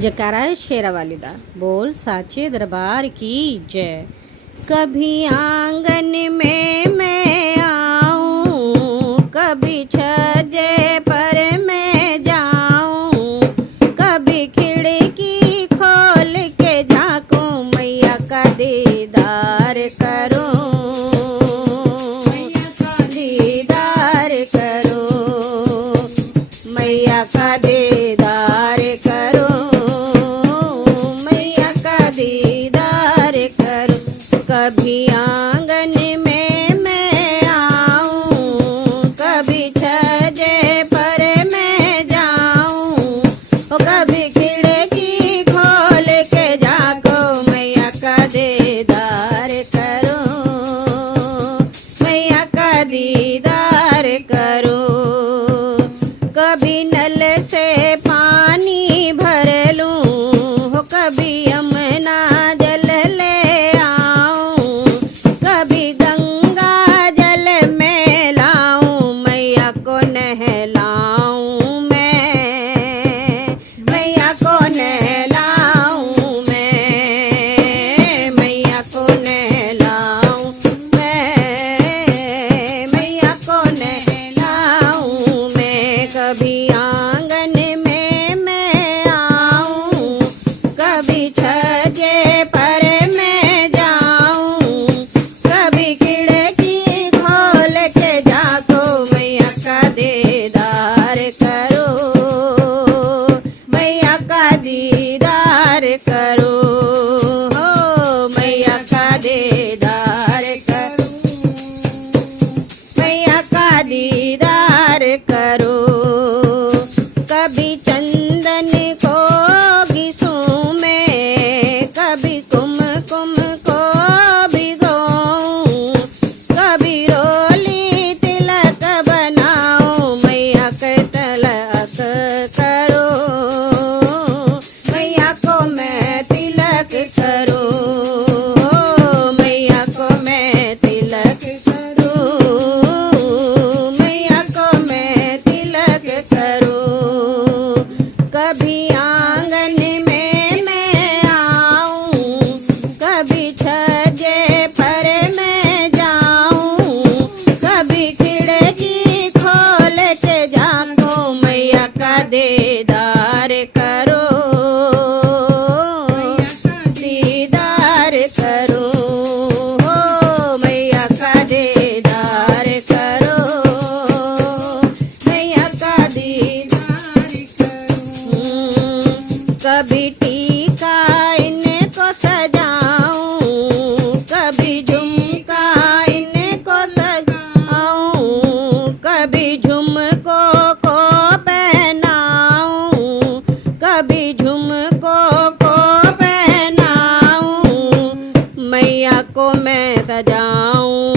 जयकारा है शेरा वाली दा। बोल साचे दरबार की जय। कभी आंगन में मैं आऊं, कभी छज्जे पर मैं जाऊं, कभी खिड़की खोल के झांकूं, मैया का दीदार करूं, मैया का दीदार करूं, मैया का दीदार करूं, मैया का दीदार करूं। कभी आंगन में मैं आऊं, कभी छज्जे पर मैं जाऊं, कभी खिड़की खोल के झांकूं, मैया का दीदार करूं, मैया का दीदार करूं। कभी नल से पानी भर लूं, कभी यमुना जल ले आऊं, कभी गंगा जल में लाऊं, मैया को नहलाऊं मैं, मैया को नहलाऊं मैं, मैया को नहलाऊं मैं, मैया को नहलाऊं मैं। कभी आंगन में मैं आऊं, कभी छज्जे पर मैं जाऊं, कभी खिड़की खोल के झांकूं, मैया का दीदार करूं, मैया का दीदार करूं, हो मैया का दीदार करूं, मैया का दीदार करूं। कभी चंदन को घिसूं मैं, कभी कुमकुम को भिगोऊं, कभी रोली तिलक बनाऊं, मैया के तिलक करूं, मैया को मैं तिलक करूं, मैया को मैं तिलक करूं, मैया को मैं तिलक करूं। कभी आंगन में मैं आऊं, कभी छज्जे पर मैं जाऊं, कभी खिड़की खोल के झांकूं, मैया का दीदार करो, दीदार करो, हो मैया का दीदार करो, मैया का दीदार करूं। कभी टीका इनको सजाऊं, कभी झुमका इनको सजाऊं, कभी झुमकों को पहनाऊं, कभी झुमकों को पहनाऊं, मैया को मैं सजाऊं,